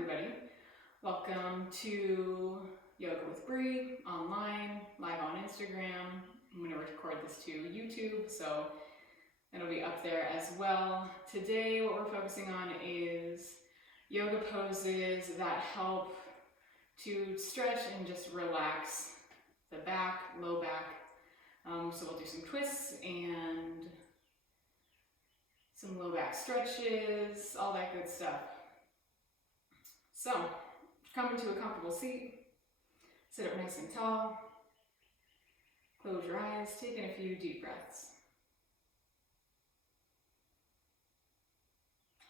everybody. Welcome to Yoga with Bree online, live on Instagram. I'm going to record this to YouTube, so it'll be up there as well. Today, what we're focusing on is yoga poses that help to stretch and just relax the back, low back. So we'll do some twists and some low back stretches, all that good stuff. So, come into a comfortable seat, sit up nice and tall, close your eyes, take in a few deep breaths.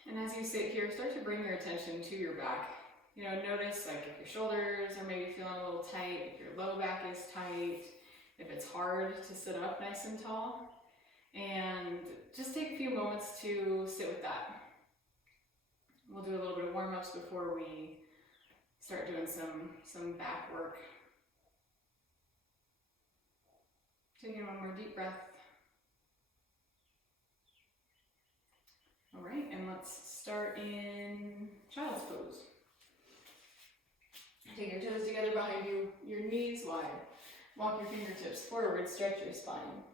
And as you sit here, start to bring your attention to your back. Notice like if your shoulders are maybe feeling a little tight, if your low back is tight, if it's hard to sit up nice and tall. And just take a few moments to sit with that. We'll do a little bit of warm-ups before we start doing some back work. Taking one more deep breath. All right, and let's start in child's pose. Take your toes together behind you, your knees wide. Walk your fingertips forward, stretch your spine.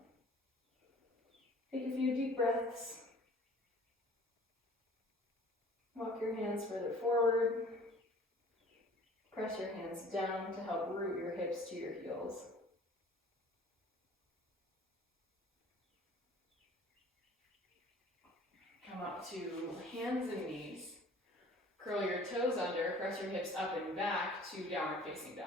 Take a few deep breaths. Walk your hands further forward. Press your hands down to help root your hips to your heels. Come up to hands and knees. Curl your toes under, press your hips up and back to downward facing dog.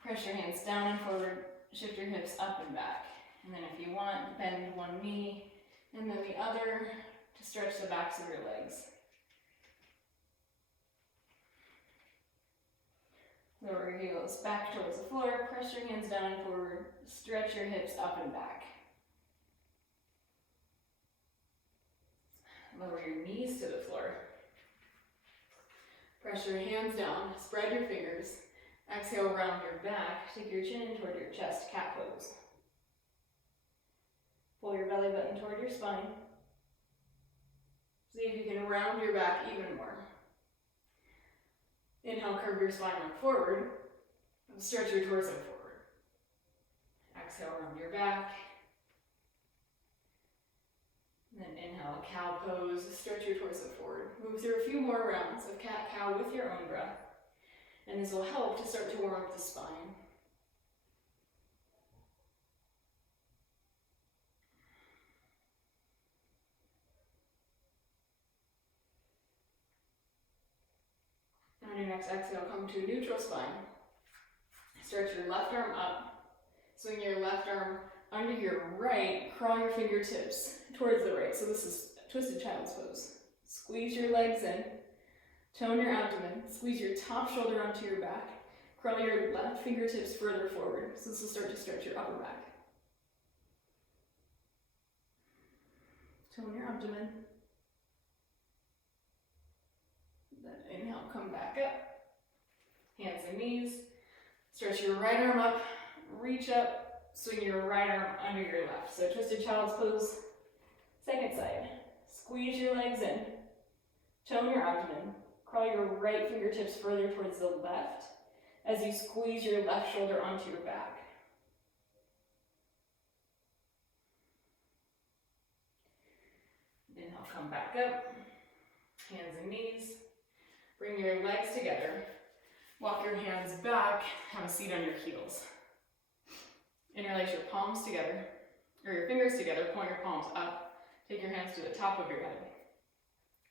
Press your hands down and forward, shift your hips up and back. And then if you want, bend one knee and then the other to stretch the backs of your legs. Lower your heels back towards the floor, press your hands down and forward, stretch your hips up and back. Lower your knees to the floor. Press your hands down, spread your fingers. Exhale, round your back, take your chin toward your chest, cat pose. Pull your belly button toward your spine. See if you can round your back even more. Inhale, curve your spine arm forward. Stretch your torso forward. Exhale, round your back. And then inhale, cow pose. Stretch your torso forward. Move through a few more rounds of cat-cow with your own breath. And this will help to start to warm up the spine. On your next exhale, come to neutral spine. Stretch your left arm up. Swing your left arm under your right. Crawl your fingertips towards the right. So this is twisted child's pose. Squeeze your legs in. Tone your abdomen. Squeeze your top shoulder onto your back. Curl your left fingertips further forward. So this will start to stretch your upper back. Tone your abdomen. Then inhale, come back up. Hands and knees. Stretch your right arm up. Reach up. Swing your right arm under your left. So twisted child's pose. Second side. Squeeze your legs in. Tone your abdomen. Crawl your right fingertips further towards the left as you squeeze your left shoulder onto your back. Inhale, come back up. Hands and knees. Bring your legs together. Walk your hands back. Have a seat on your heels. Interlace your palms together, or your fingers together. Point your palms up. Take your hands to the top of your head.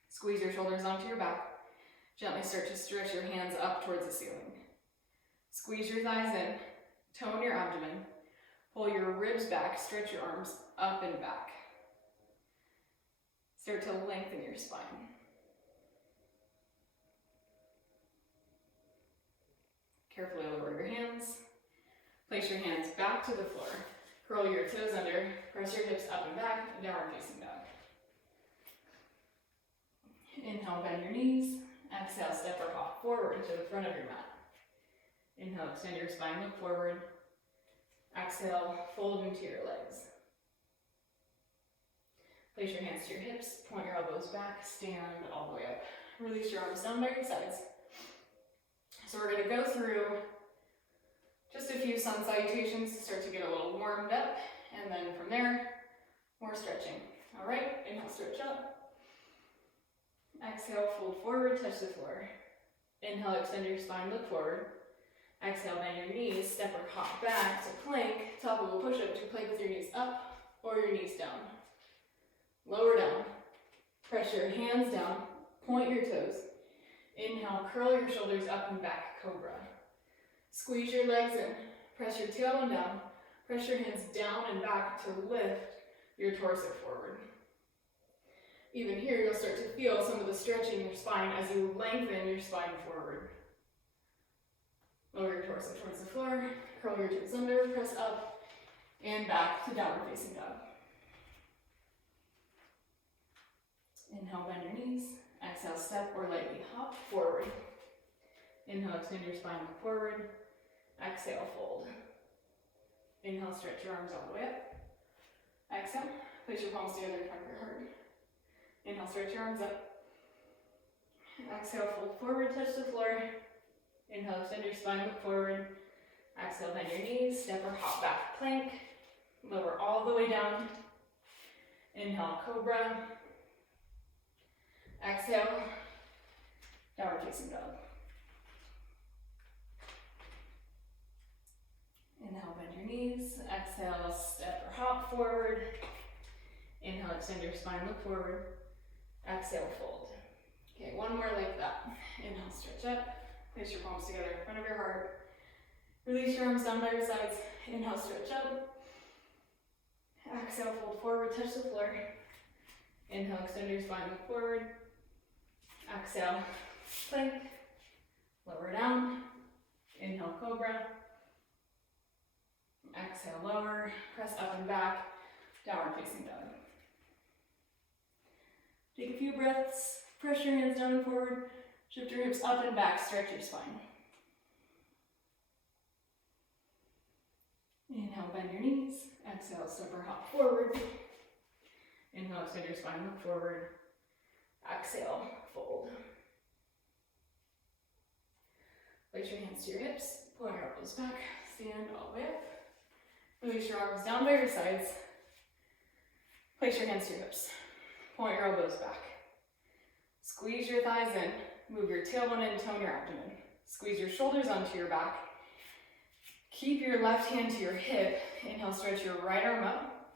Squeeze your shoulders onto your back. Gently start to stretch your hands up towards the ceiling. Squeeze your thighs in, tone your abdomen, pull your ribs back, stretch your arms up and back. Start to lengthen your spine. Carefully lower your hands. Place your hands back to the floor. Curl your toes under, press your hips up and back, downward facing dog. Inhale, bend your knees. Exhale, step or hop forward to the front of your mat. Inhale, extend your spine, look forward. Exhale, fold into your legs. Place your hands to your hips, point your elbows back, stand all the way up. Release your arms down by your sides. So we're gonna go through just a few sun salutations to start to get a little warmed up, and then from there, more stretching. All right, inhale, stretch up. Exhale, fold forward, touch the floor. Inhale, extend your spine, look forward. Exhale, bend your knees, step or hop back to plank. Top of a push-up to plank with your knees up or your knees down. Lower down. Press your hands down, point your toes. Inhale, curl your shoulders up and back, cobra. Squeeze your legs in, press your tailbone down, press your hands down and back to lift your torso forward. Even here, you'll start to feel some of the stretch in your spine as you lengthen your spine forward. Lower your torso towards the floor, curl your toes under, press up and back to downward facing dog. Inhale, bend your knees. Exhale, step or lightly hop forward. Inhale, extend your spine, look forward. Exhale, fold. Inhale, stretch your arms all the way up. Exhale, place your palms together in front of your heart. Inhale, stretch your arms up. Exhale, fold forward, touch the floor. Inhale, extend your spine, look forward. Exhale, bend your knees, step or hop back, plank. Lower all the way down. Inhale, cobra. Exhale, downward facing dog. Inhale, bend your knees. Exhale, step or hop forward. Inhale, extend your spine, look forward. Exhale, fold. Okay, one more like that. Inhale, stretch up. Place your palms together in front of your heart. Release your arms down by your sides. Inhale, stretch up. Exhale, fold forward, touch the floor. Inhale, extend your spine, look forward. Exhale, plank. Lower down. Inhale, cobra. Exhale, lower. Press up and back. Downward facing dog. Take a few breaths. Press your hands down and forward. Shift your hips up and back. Stretch your spine. Inhale, bend your knees. Exhale, step or hop forward. Inhale, extend your spine, look forward. Exhale, fold. Place your hands to your hips. Pull your elbows back. Stand all the way up. Release your arms down by your sides. Place your hands to your hips. Point your elbows back. Squeeze your thighs in. Move your tailbone in, tone your abdomen. Squeeze your shoulders onto your back. Keep your left hand to your hip. Inhale, stretch your right arm up.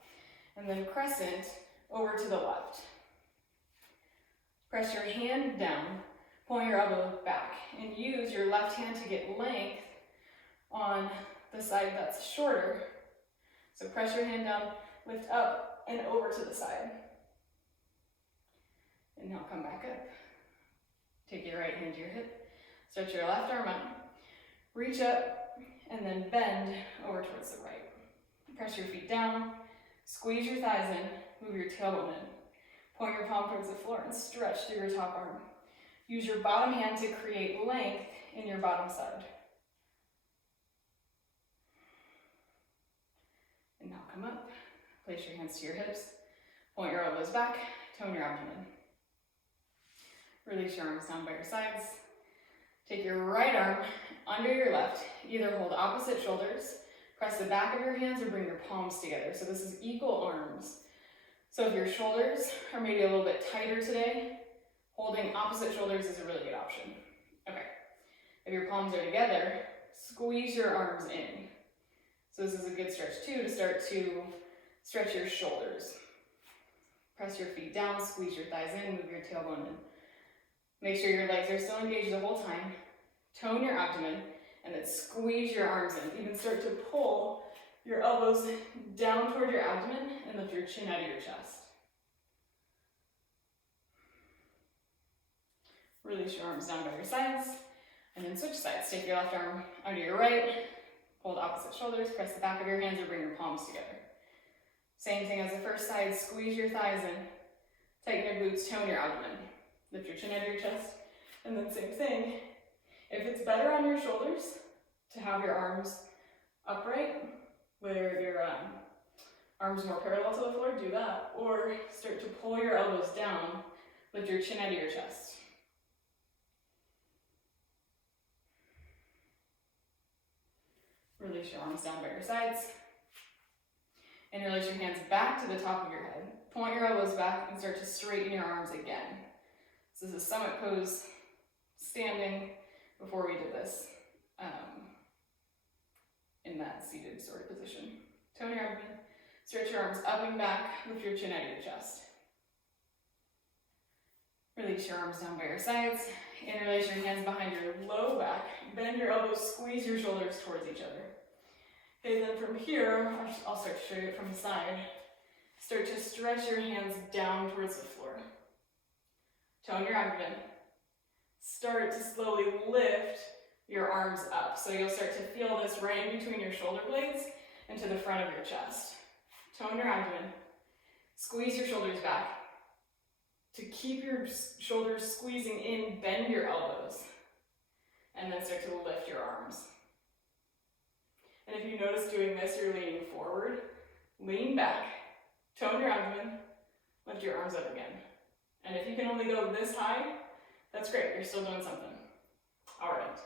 And then crescent over to the left. Press your hand down. Point your elbow back. And use your left hand to get length on the side that's shorter. So press your hand down, lift up and over to the side. And now come back up. Take your right hand to your hip. Stretch your left arm up. Reach up and then bend over towards the right. Press your feet down. Squeeze your thighs in. Move your tailbone in. Point your palm towards the floor and stretch through your top arm. Use your bottom hand to create length in your bottom side. And now come up. Place your hands to your hips. Point your elbows back. Tone your abdomen. Release your arms down by your sides. Take your right arm under your left. Either hold opposite shoulders, press the back of your hands, or bring your palms together. So this is equal arms. So if your shoulders are maybe a little bit tighter today, holding opposite shoulders is a really good option. Okay. If your palms are together, squeeze your arms in. So this is a good stretch too, to start to stretch your shoulders. Press your feet down, squeeze your thighs in, move your tailbone in. Make sure your legs are still engaged the whole time. Tone your abdomen, and then squeeze your arms in. Even start to pull your elbows down toward your abdomen and lift your chin out of your chest. Release your arms down by your sides, and then switch sides. Take your left arm under your right, hold opposite shoulders, press the back of your hands or bring your palms together. Same thing as the first side, squeeze your thighs in, tighten your glutes, tone your abdomen. Lift your chin out of your chest, and then same thing. If it's better on your shoulders to have your arms upright, where your Arms more parallel to the floor, do that. Or start to pull your elbows down, lift your chin out of your chest. Release your arms down by your sides. Interlace your hands back to the top of your head. Point your elbows back and start to straighten your arms again. This is a summit pose, standing. Before we did this, in that seated sort of position. Tone your abdomen, stretch your arms up and back, lift your chin out of your chest. Release your arms down by your sides, interlace your hands behind your low back, bend your elbows, squeeze your shoulders towards each other. Okay, then from here, I'll start to show you it from the side. Start to stretch your hands down towards the floor. Tone your abdomen. Start to slowly lift your arms up. So you'll start to feel this right in between your shoulder blades and to the front of your chest. Tone your abdomen. Squeeze your shoulders back. To keep your shoulders squeezing in, bend your elbows. And then start to lift your arms. And if you notice doing this, you're leaning forward. Lean back. Tone your abdomen. Lift your arms up again. And if you can only go this high, that's great, you're still doing something. All right.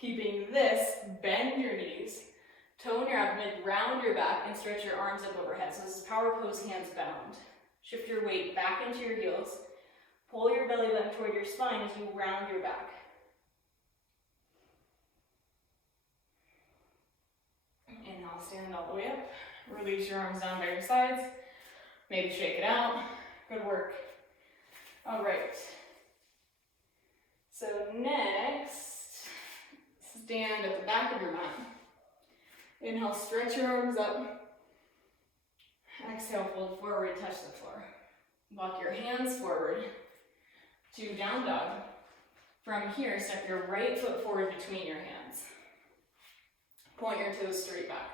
Keeping this, bend your knees, tone your abdomen, round your back, and stretch your arms up overhead. So this is power pose, hands bound. Shift your weight back into your heels. Pull your belly button toward your spine as you round your back. And now stand all the way up. Release your arms down by your sides. Maybe shake it out. Good work. All right. So next, stand at the back of your mat. Inhale, stretch your arms up. Exhale, fold forward, touch the floor. Walk your hands forward to down dog. From here, step your right foot forward between your hands. Point your toes straight back.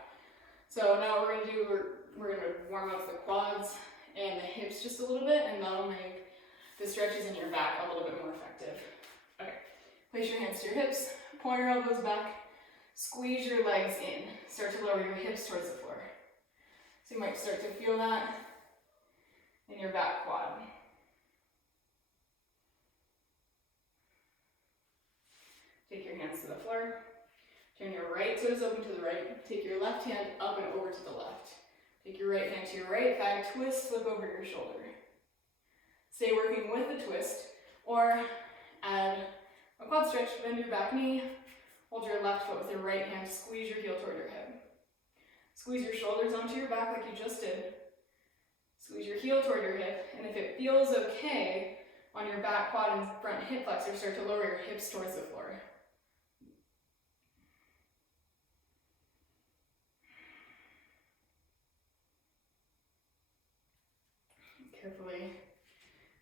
So now what we're going to do, we're going to warm up the quads and the hips just a little bit, and that'll make the stretches in your back a little bit more effective. Okay, place your hands to your hips, point your elbows back, squeeze your legs in. Start to lower your hips towards the floor. So you might start to feel that in your back quad. Take your hands to the floor. Turn your right toes open to the right. Take your left hand up and over to the left. Take your right hand to your right thigh, twist, flip over your shoulder. Stay working with the twist, or add a quad stretch, bend your back knee, hold your left foot with your right hand, squeeze your heel toward your hip. Squeeze your shoulders onto your back like you just did. Squeeze your heel toward your hip, and if it feels okay on your back quad and front hip flexor, start to lower your hips towards the floor. Carefully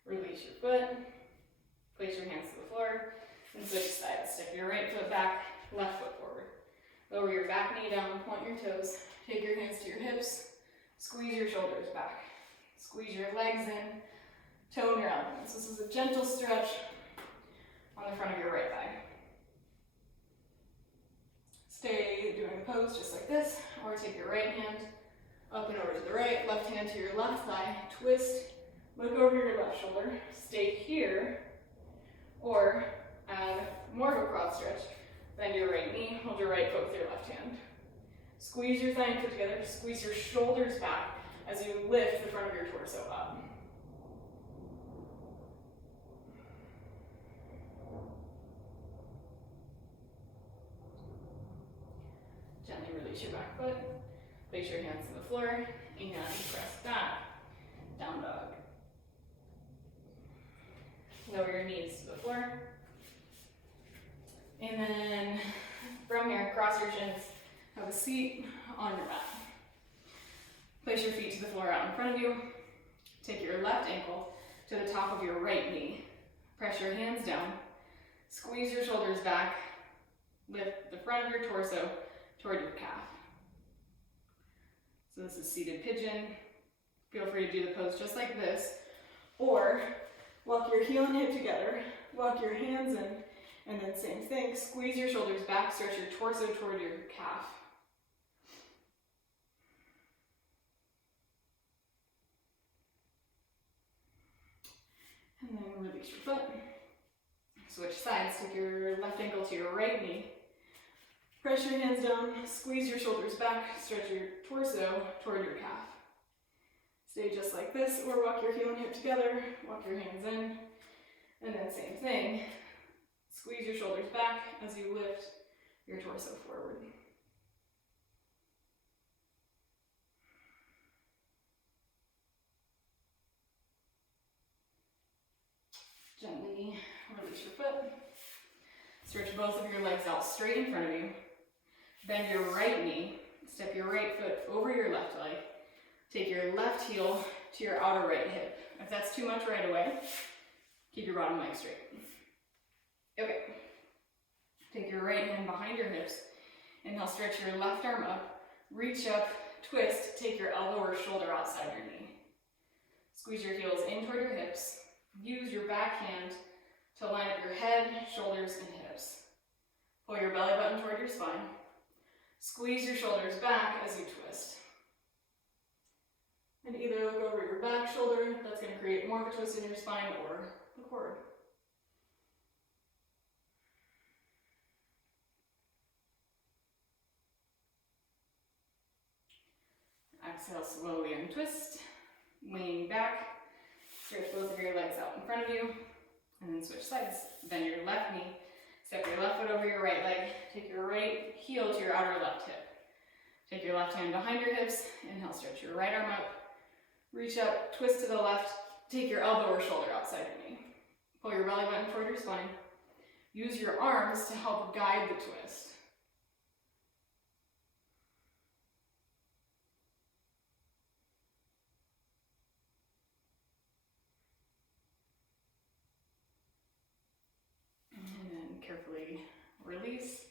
release your foot, place your hands to the floor, and switch sides. Step your right foot back, left foot forward. Lower your back knee down, point your toes, take your hands to your hips, squeeze your shoulders back. Squeeze your legs in, tone your abdomen. This is a gentle stretch on the front of your right thigh. Stay doing the pose just like this, or take your right hand up and over to the right, left hand to your left thigh, twist, look over your left shoulder, stay here, or add more of a quad stretch, bend your right knee, hold your right foot with your left hand. Squeeze your thigh and foot together, squeeze your shoulders back as you lift the front of your torso up. Gently release your back foot. Place your hands to the floor and press back, down dog. Lower your knees to the floor. And then from here, cross your shins, have a seat on your mat. Place your feet to the floor out in front of you. Take your left ankle to the top of your right knee. Press your hands down. Squeeze your shoulders back. Lift the front of your torso toward your calf. So this is seated pigeon. Feel free to do the pose just like this. Or walk your heel and hip together. Walk your hands in. And then same thing. Squeeze your shoulders back. Stretch your torso toward your calf. Release your foot. Switch sides, take your left ankle to your right knee. Press your hands down, squeeze your shoulders back, stretch your torso toward your calf. Stay just like this, or walk your heel and hip together, walk your hands in, and then same thing. Squeeze your shoulders back as you lift your torso forward. Gently release your foot. Stretch both of your legs out straight in front of you. Bend your right knee. Step your right foot over your left leg. Take your left heel to your outer right hip. If that's too much right away, keep your bottom leg straight. Okay. Take your right hand behind your hips. Inhale, stretch your left arm up. Reach up, twist. Take your elbow or shoulder outside your knee. Squeeze your heels in toward your hips. Use your back hand to line up your head, shoulders, and hips. Pull your belly button toward your spine. Squeeze your shoulders back as you twist. And either look over your back shoulder, that's going to create more of a twist in your spine, or the cord. Exhale, slowly untwist. Lean back. Stretch both of your legs out in front of you. And then switch sides. Bend your left knee. Step your left foot over your right leg. Take your right heel to your outer left hip. Take your left hand behind your hips. Inhale, stretch your right arm up. Reach up, twist to the left. Take your elbow or shoulder outside your knee. Pull your belly button toward your spine. Use your arms to help guide the twist. Carefully release.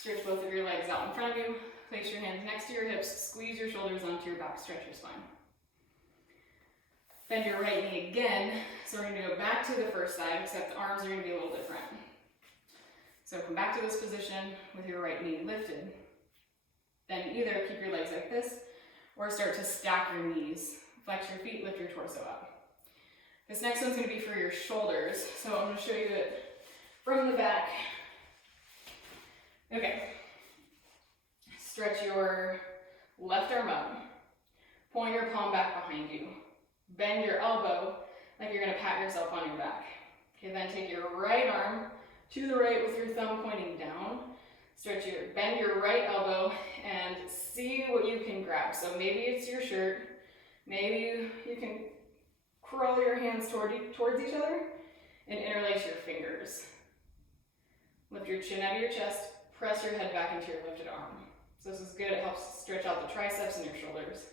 Stretch both of your legs out in front of you. Place your hands next to your hips. Squeeze your shoulders onto your back. Stretch your spine. Bend your right knee again. So we're going to go back to the first side, except the arms are going to be a little different. So come back to this position with your right knee lifted. Then either keep your legs like this, or start to stack your knees. Flex your feet, lift your torso up. This next one's going to be for your shoulders. So I'm going to show you it from the back. Okay. Stretch your left arm up. Point your palm back behind you. Bend your elbow like you're going to pat yourself on your back. Okay, then take your right arm to the right with your thumb pointing down. Bend your right elbow and see what you can grab. So maybe it's your shirt. Maybe you can curl your hands towards each other and interlace your fingers. Lift your chin out of your chest, press your head back into your lifted arm. So this is good, it helps stretch out the triceps and your shoulders.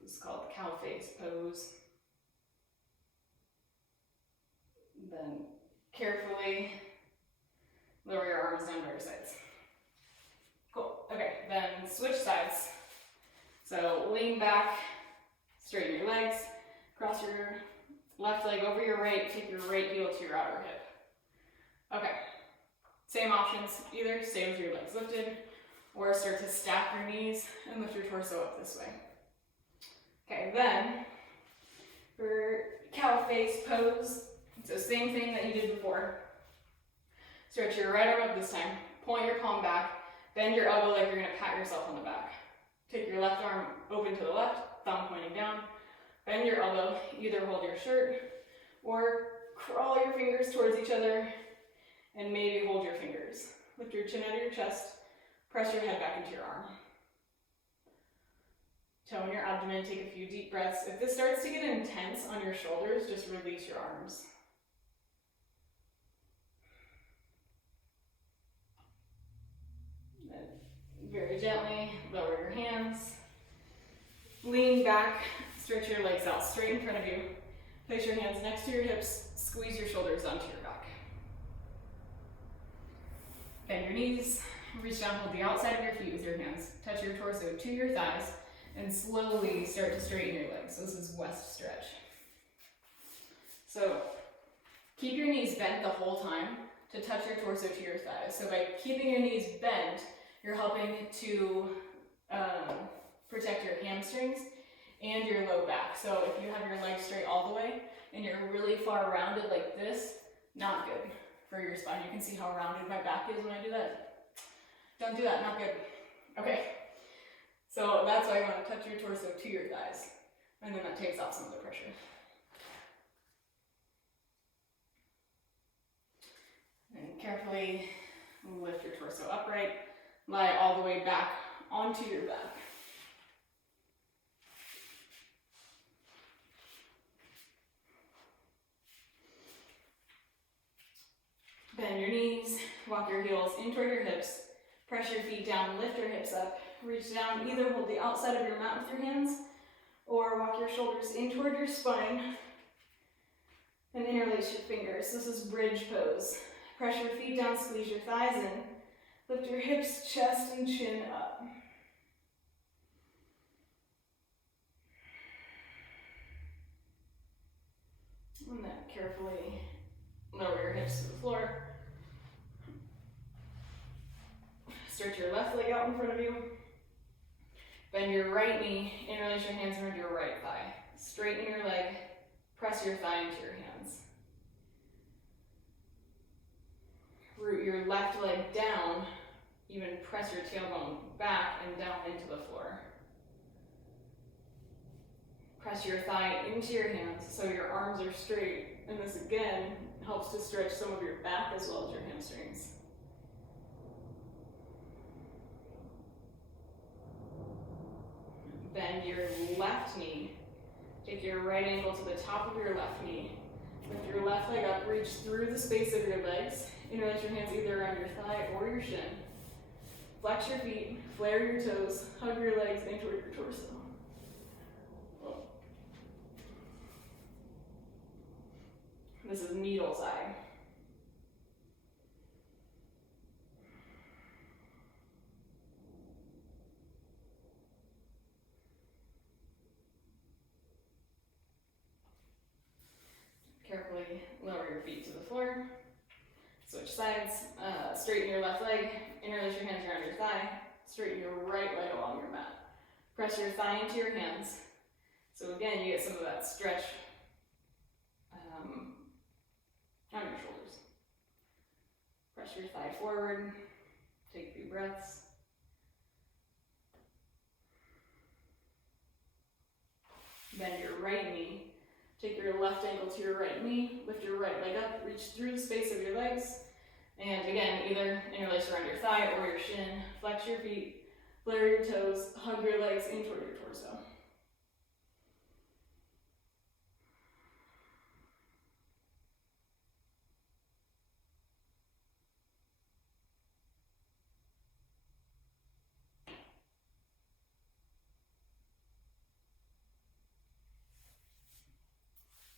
This is called the cow face pose. Then carefully lower your arms down by your sides. Cool, okay, then switch sides. So lean back, straighten your legs, cross your left leg over your right, take your right heel to your outer hip. Okay, same options, either stay with your legs lifted, or start to stack your knees and lift your torso up this way. Okay, then for cow face pose, so same thing that you did before. Stretch your right arm up this time, point your palm back, bend your elbow like you're going to pat yourself on the back. Take your left arm open to the left, thumb pointing down. Bend your elbow, either hold your shirt or crawl your fingers towards each other and maybe hold your fingers. Lift your chin out of your chest, press your head back into your arm. Tone your abdomen, take a few deep breaths. If this starts to get intense on your shoulders, just release your arms. Then very gently lower your hands. Lean back, stretch your legs out straight in front of you. Place your hands next to your hips, squeeze your shoulders onto your back. Bend your knees, reach down, hold the outside of your feet with your hands. Touch your torso to your thighs, and slowly start to straighten your legs. So this is west stretch. So keep your knees bent the whole time to touch your torso to your thighs. So by keeping your knees bent, you're helping to protect your hamstrings and your low back. So if you have your legs straight all the way and you're really far rounded like this, not good for your spine. You can see how rounded my back is when I do that. Don't do that, not good. Okay, so that's why you want to touch your torso to your thighs, and then that takes off some of the pressure. And carefully lift your torso upright, lie all the way back onto your back. Bend your knees, walk your heels in toward your hips, press your feet down, lift your hips up, reach down, either hold the outside of your mat with your hands, or walk your shoulders in toward your spine, and interlace your fingers. This is bridge pose. Press your feet down, squeeze your thighs in, lift your hips, chest, and chin up. And then carefully lower your hips to the floor. Stretch your left leg out in front of you. Bend your right knee, interlace your hands around your right thigh. Straighten your leg, press your thigh into your hands. Root your left leg down, even press your tailbone back and down into the floor. Press your thigh into your hands so your arms are straight, and this again helps to stretch some of your back as well as your hamstrings. Bend your left knee. Take your right ankle to the top of your left knee. Lift your left leg up, reach through the space of your legs. Interlace your hands either around your thigh or your shin. Flex your feet, flare your toes, hug your legs in toward your torso. This is needle's eye. Carefully lower your feet to the floor. Switch sides. Straighten your left leg. Interlace your hands around your thigh. Straighten your right leg along your mat. Press your thigh into your hands. So again, you get some of that stretch on your shoulders. Press your thigh forward. Take a few breaths. Bend your right knee. Take your left ankle to your right knee, lift your right leg up, reach through the space of your legs, and again, either interlace around your thigh or your shin, flex your feet, flare your toes, hug your legs in toward your torso.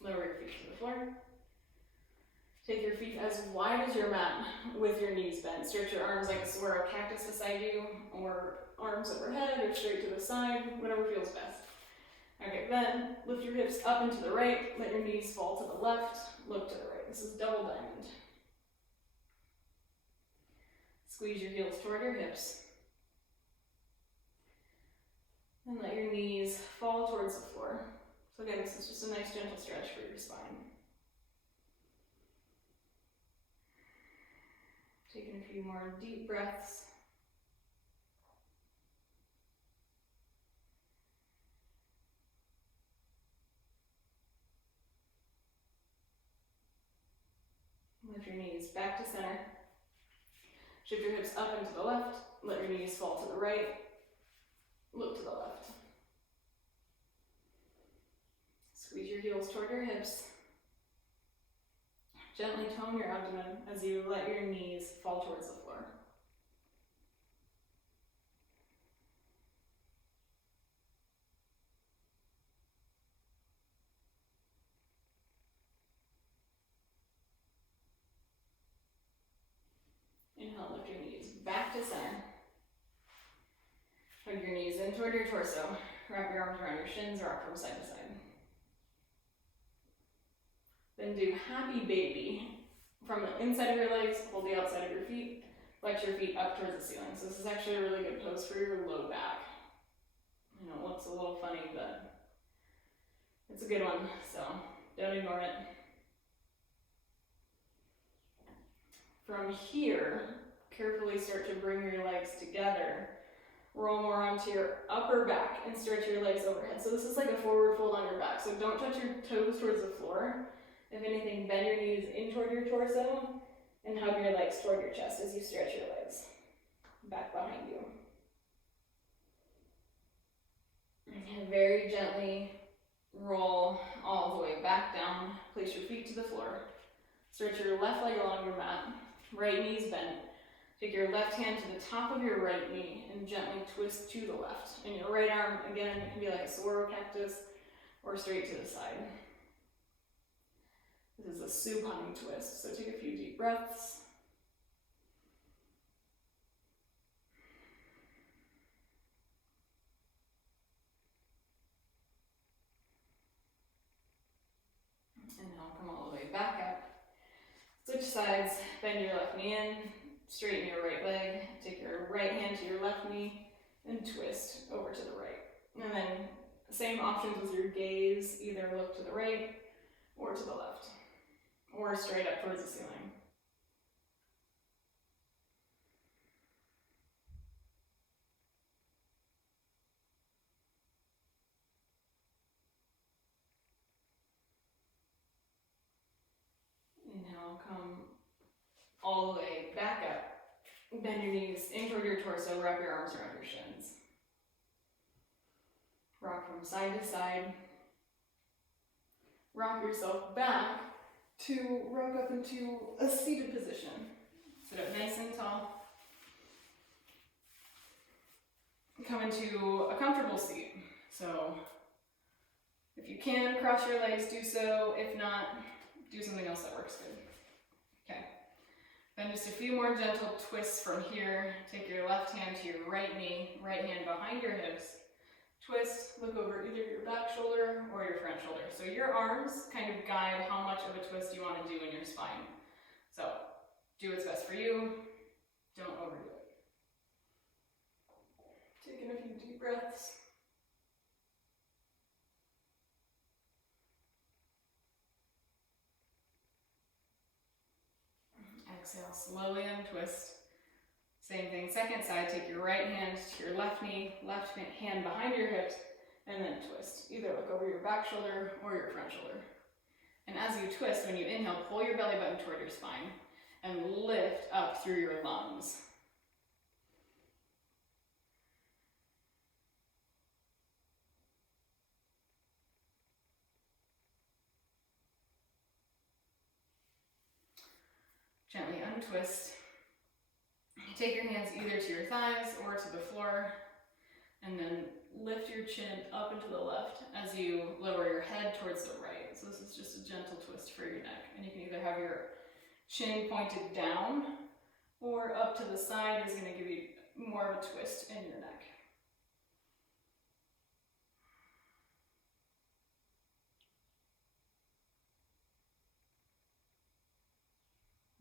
Lower your feet to the floor. Take your feet as wide as your mat with your knees bent. Stretch your arms like a swirl cactus beside you, or arms overhead or straight to the side, whatever feels best. Okay, then lift your hips up and to the right, let your knees fall to the left, look to the right. This is double diamond. Squeeze your heels toward your hips. And let your knees fall towards the floor. So again, this is just a nice gentle stretch for your spine. Taking a few more deep breaths. Lift your knees back to center. Shift your hips up and to the left. Let your knees fall to the right. Look to the left. Squeeze your heels toward your hips. Gently tone your abdomen as you let your knees fall towards the floor. Inhale, lift your knees back to center. Hug your knees in toward your torso. Wrap your arms around your shins, rock from side to side. Then do happy baby. From the inside of your legs, hold the outside of your feet, flex your feet up towards the ceiling. So this is actually a really good pose for your low back. You know, it looks a little funny, but good one, so don't ignore it. From here, carefully start to bring your legs together. Roll more onto your upper back and stretch your legs overhead. So this is like a forward fold on your back. So don't touch your toes towards the floor. If anything, bend your knees in toward your torso and hug your legs toward your chest as you stretch your legs back behind you. And very gently roll all the way back down. Place your feet to the floor. Stretch your left leg along your mat. Right knee's bent. Take your left hand to the top of your right knee and gently twist to the left. And your right arm, again, it can be like a saguaro cactus or straight to the side. This is a supine twist, so take a few deep breaths. And now come all the way back up. Switch sides, bend your left knee in, straighten your right leg, take your right hand to your left knee, and twist over to the right. And then same options with your gaze, either look to the right or to the left, or straight up towards the ceiling. Inhale, come all the way back up. Bend your knees in toward your torso, wrap your arms around your shins. Rock from side to side. Rock yourself back to rock up into a seated position. Sit up nice and tall. Come into a comfortable seat. So if you can cross your legs, do so. If not, do something else that works good. Okay. Then just a few more gentle twists from here. Take your left hand to your right knee, right hand behind your hips. Twist, look over either your back shoulder or your front shoulder. So your arms kind of guide how much of a twist you want to do in your spine. So do what's best for you. Don't overdo it. Taking a few deep breaths. Exhale, slowly untwist. Same thing, second side, take your right hand to your left knee, left hand behind your hips, and then twist. Either look over your back shoulder or your front shoulder. And as you twist, when you inhale, pull your belly button toward your spine and lift up through your lungs. Gently untwist. Take your hands either to your thighs or to the floor, and then lift your chin up and to the left as you lower your head towards the right. So this is just a gentle twist for your neck. And you can either have your chin pointed down or up to the side is going to give you more of a twist in your neck.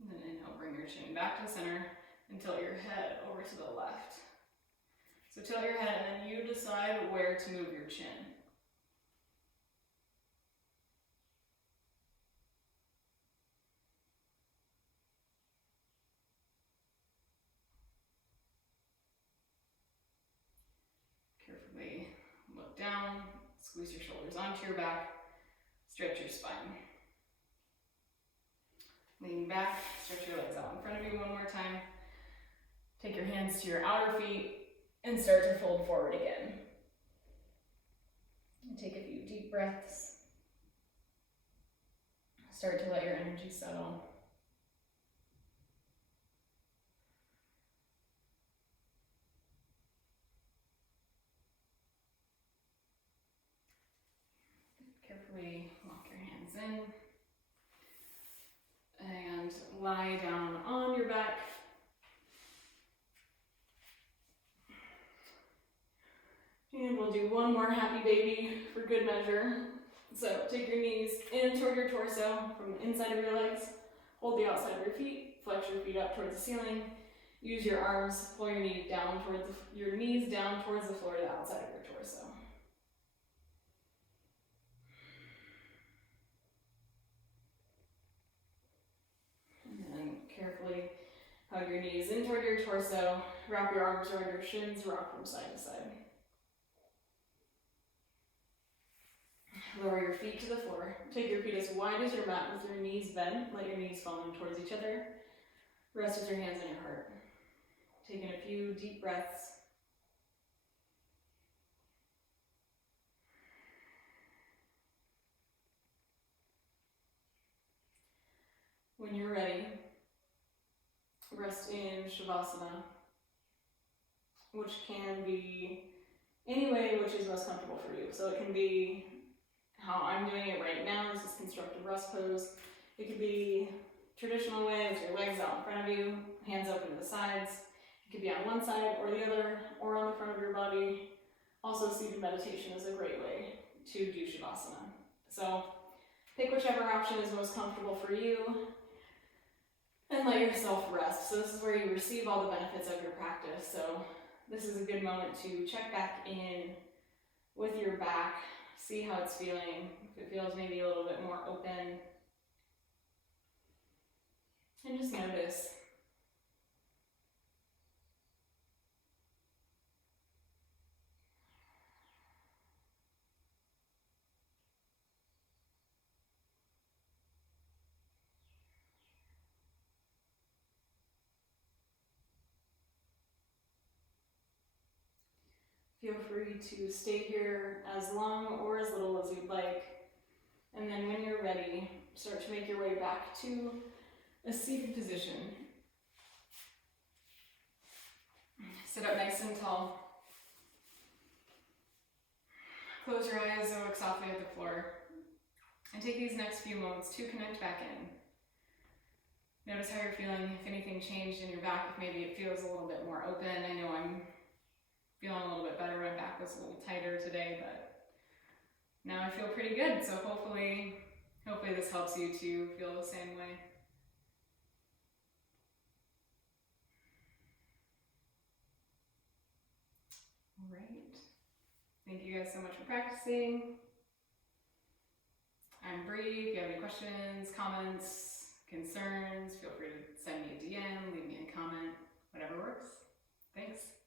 And then inhale, bring your chin back to center and tilt your head over to the left. So tilt your head and then you decide where to move your chin. Carefully look down, squeeze your shoulders onto your back, stretch your spine. Lean back, stretch your legs out in front of you one more time. Take your hands to your outer feet and start to fold forward again. And take a few deep breaths. Start to let your energy settle. Carefully walk your hands in and lie down on your back. And we'll do one more happy baby for good measure. So take your knees in toward your torso from the inside of your legs. Hold the outside of your feet. Flex your feet up towards the ceiling. Use your arms. Pull your knees down towards your knees down towards the floor to the outside of your torso. torso, wrap your arms around your shins, rock from side to side. Lower your feet to the floor. Take your feet as wide as your mat with your knees bent. Let your knees fall in towards each other. Rest with your hands on your heart. Taking a few deep breaths. When you're ready, rest in Shavasana, which can be any way which is most comfortable for you. So it can be how I'm doing it right now. This is constructive rest pose. It could be traditional way with your legs out in front of you, hands open to the sides. It could be on one side or the other, or on the front of your body. Also, seated meditation is a great way to do Shavasana. So pick whichever option is most comfortable for you and let yourself rest. So this is where you receive all the benefits of your practice. So this is a good moment to check back in with your back, see how it's feeling, if it feels maybe a little bit more open, and just notice. Feel free to stay here as long or as little as you'd like. And then when you're ready, start to make your way back to a seated position. Sit up nice and tall. Close your eyes and look softly at the floor. And take these next few moments to connect back in. Notice how you're feeling, if anything changed in your back, if maybe it feels a little bit more open. I know I'm feeling a little bit better. My back was a little tighter today, but now I feel pretty good. So hopefully this helps you to feel the same way. All right. Thank you guys so much for practicing. I'm Bree. If you have any questions, comments, concerns, feel free to send me a DM, leave me a comment, whatever works. Thanks.